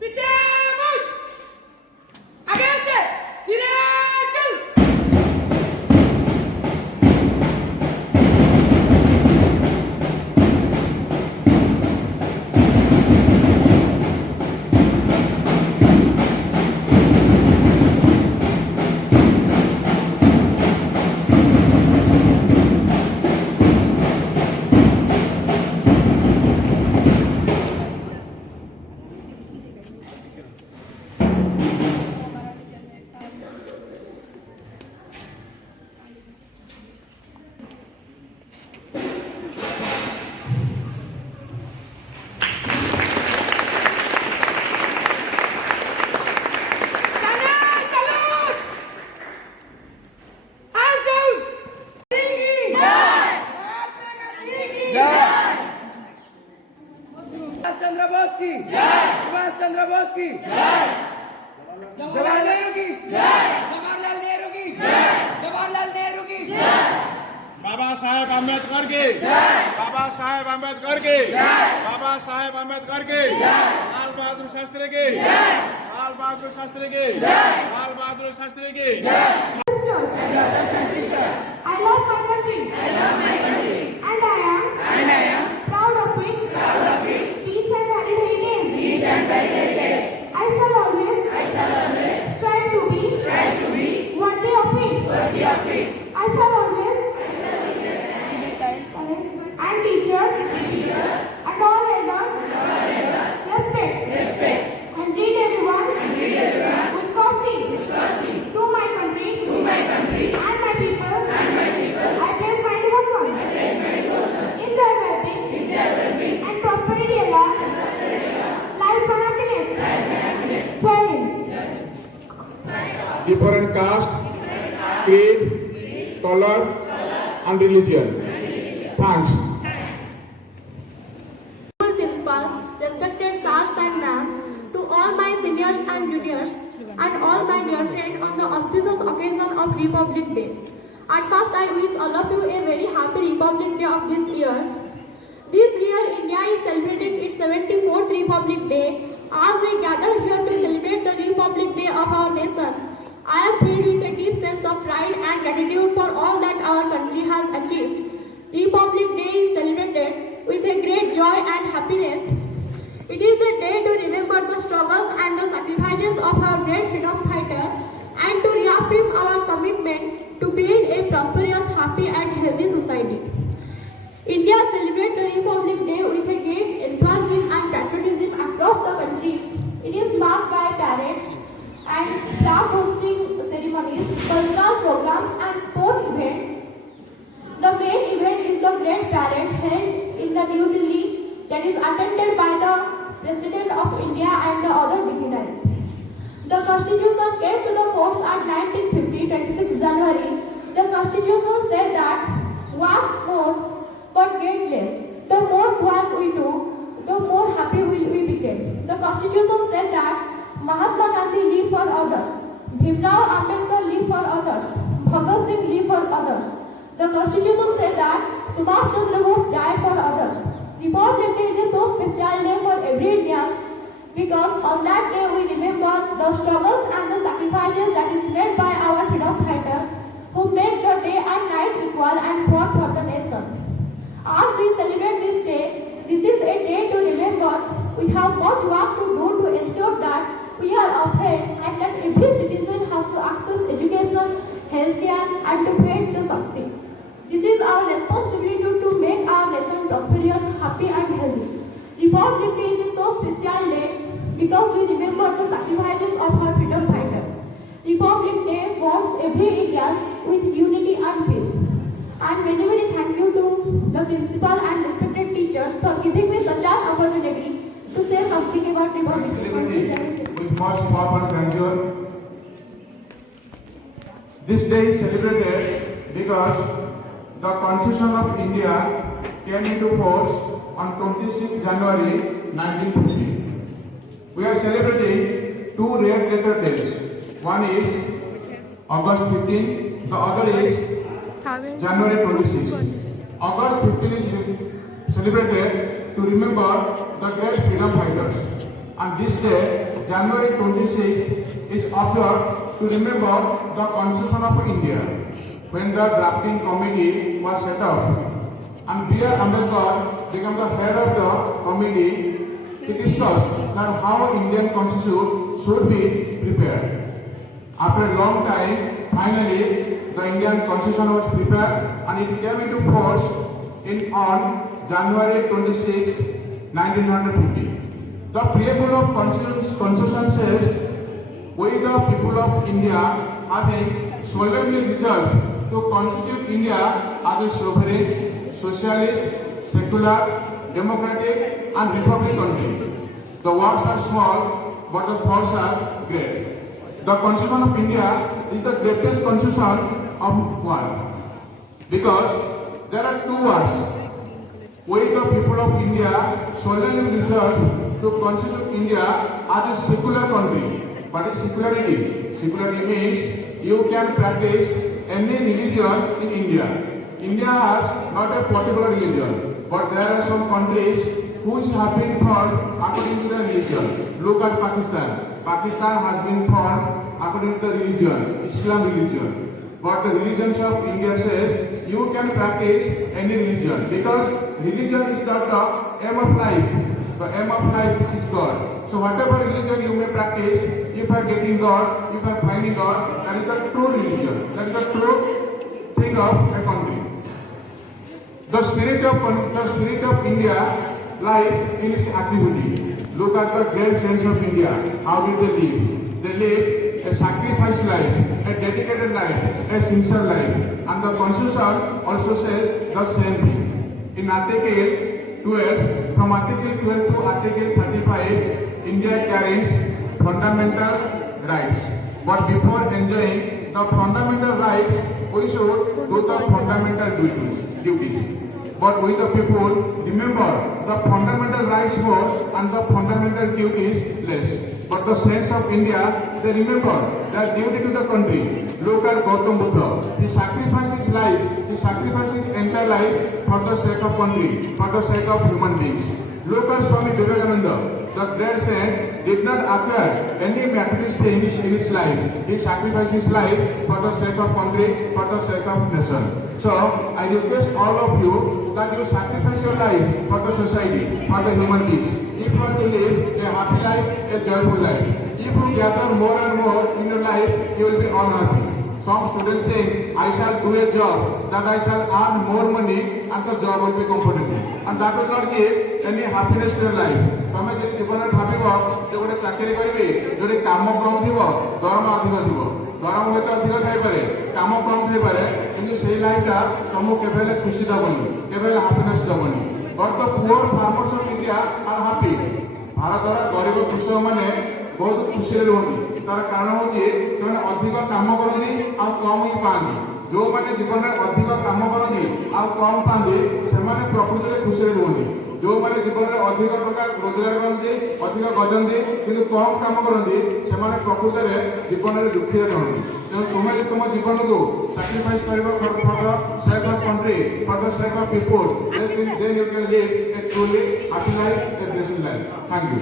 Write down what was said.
पीछे मुड़, आगे से धीरे चल। चंद्र बोस की जय, सुभाष चंद्र बोस की जय, जवाहरलाल नेहरू की जय, जवाहरलाल नेहरू की जय, जवाहरलाल नेहरू की जय, बाबा साहेब अम्बेडकर की जय, बाबा साहेब अम्बेडकर की जय, बाबा साहेब अम्बेडकर की जय, लाल बहादुर शास्त्री की जय, लाल बहादुर शास्त्री की जय, लाल बहादुर शास्त्री की जय। Brothers and sisters, I love my country. I love my country. And I am proud of it. Proud of its rich and varied heritage. Rich and varied heritage. I shall always strive to be worthy of it. Worthy of it. I shall always and teachers and all elders respect and treat everyone with courtesy to my country and my people. I place my devotion in their well-being and prosperity alone lies my happiness. Jai Hind. Different caste, creed, color, and religion. Thanks. Principal, respected sirs and ma'ams, to all my seniors and juniors, and all my dear friends on the auspicious occasion of Republic Day. At first, I wish all of you a very happy Republic Day of this year. This year, India is celebrating its 74th Republic Day. As we gather here to celebrate the Republic Day of our nation, I am filled with a deep sense of pride and gratitude for all that our country has achieved. Republic Day is celebrated with a great joy and happiness. It is a day to remember the struggles and the sacrifices of our great freedom fighter and to reaffirm our commitment to build a prosperous, happy and healthy society. India celebrates the Republic Day with a great enthusiasm and patriotism across the country. It is marked by parades and flag hosting ceremonies, cultural programs and sport events. The main event is the Great Parade held in the New Delhi that is attended by the President of India and the other dignitaries. The Constitution came to the force at 1950, 26 January. The Constitution said that work more but get less. The more work we do, the more happy we become. The Constitution said that Mahatma Gandhi lived for others, Bhimrao Ambedkar lived for others, Bhagat Singh lived for others. The Constitution said that Subhash Chandra Bose died for others. Republic Day is a so special day for every Indian because on that day we remember the struggles and the sacrifices that is made by our freedom fighter who made the day and night equal and fought for the nation. As we celebrate this day, this is a day to remember we have much work to do to ensure that we are ahead and that every citizen has to access education, healthcare and to create the succeed. This is our responsibility to make our nation prosperous, happy and healthy. Republic Day is a so special day because we remember the sacrifices of our freedom fighter. Republic Day bonds every Indian with unity and peace. And many thank you to the principal and respected teachers for giving me such an opportunity to say something about Republic Day. With much pomp and grandeur, this day is celebrated because the Constitution of India came into force on 26 January 1950. We are celebrating two rare letter days. One is August 15, the other is January 26. August 15 is celebrated to remember the great freedom fighters. And this day, January 26th, is observed to remember the Constitution of India when the drafting committee was set up. And B.R. Ambedkar became the head of the committee to discuss that how Indian Constitution should be prepared. After a long time, finally, the Indian Constitution was prepared and it came into force on January 26, 1950. The preamble of Constitution says, "We the people of India having solemnly resolved to constitute India as a sovereign, socialist, secular, democratic and republic country. The words are small, but the thoughts are great. The Constitution of India is the greatest constitution of the world because there are two words. We the people of India solemnly resolve to constitute India as a secular country. What is secularity? Secularity means you can practice any religion in India. India has not a particular religion, but there are some countries which have been formed according to the religion. Look at Pakistan. Pakistan has been formed according to the religion, Islam religion. But the religions of India says you can practice any religion because religion is not the aim of life. The aim of life is God. So whatever religion you may practice, if you are getting God, if you are finding God, that is the true religion. That is the true thing of a country. The spirit of India lies in its activity. Look at the great saints of India. How did they live? They lived a sacrificed life, a dedicated life, a sincere life. And the Constitution also says the same thing. In Article 12, from Article 12 to Article 35, India carries fundamental rights. But before enjoying the fundamental rights, we should do the fundamental duties. But we the people remember the fundamental rights more and the fundamental duties less. But the saints of India, they remember their duty to the country. Look at Gautam Buddha. He sacrificed his life, he sacrificed his entire life for the sake of country, for the sake of human beings. Look at Swami Vivekananda. The great saint did not acquire any material thing in his life. He sacrificed his life for the sake of country, for the sake of nation. So, I request all of you that you sacrifice your life for the society, for the human beings. If you want to live a happy life, a joyful life. If you gather more and more in your life, you will be unhappy. Some students think, I shall do a job, that I shall earn more money and the job will be comfortable. And that will not give any happiness to your life. ତମେ ଯଦି ଜୀବନରେ ଭାବିବ ଯେ ଗୋଟେ ଚାକିରି କରିବି ଯୋଉଠି କାମ କମ ଥିବ ଦରମା ଅଧିକ ଥିବ ଦରମା ହୁଏତ ଅଧିକ ଥାଇପାରେ କାମ କମ ଥାଇପାରେ କିନ୍ତୁ ସେଇ ଲାଇଫଟା ତମକୁ କେବେ ହେଲେ ଖୁସି ଦେବନି କେବେ ହେଲେ ହାପିନେସ୍ ଦେବନି ବଟ୍ ଦ ପୁଅର farmers of India R happy ଭାରତର ଗରିବ କୃଷକମାନେ ବହୁତ ଖୁସିରେ ରୁହନ୍ତି ତାର କାରଣ ହେଉଛି ସେମାନେ ଅଧିକ କାମ କରନ୍ତି ଆଉ କମ ହିଁ ପାଆନ୍ତି ଯେଉଁମାନେ ଜୀବନରେ ଅଧିକ କାମ କରନ୍ତି ଆଉ କମ ପାଆନ୍ତି ସେମାନେ ପ୍ରକୃତିରେ ଖୁସିରେ ରୁହନ୍ତି ଯେଉଁମାନେ ଜୀବନରେ ଅଧିକ ଟଙ୍କା ରୋଜଗାର କରନ୍ତି ଅଧିକ ଗଜନ୍ତି କିନ୍ତୁ କମ କାମ କରନ୍ତି ସେମାନେ ପ୍ରକୃତରେ ଜୀବନରେ ଦୁଃଖୀରେ ରହନ୍ତି ତେଣୁ ତୁମେ ତୁମ ଜୀବନକୁ ସାକ୍ରିଫାଇସ୍ କରିବ for the sake of country for the sake of people then you can live a truly happy life, a blessed life. Thank you.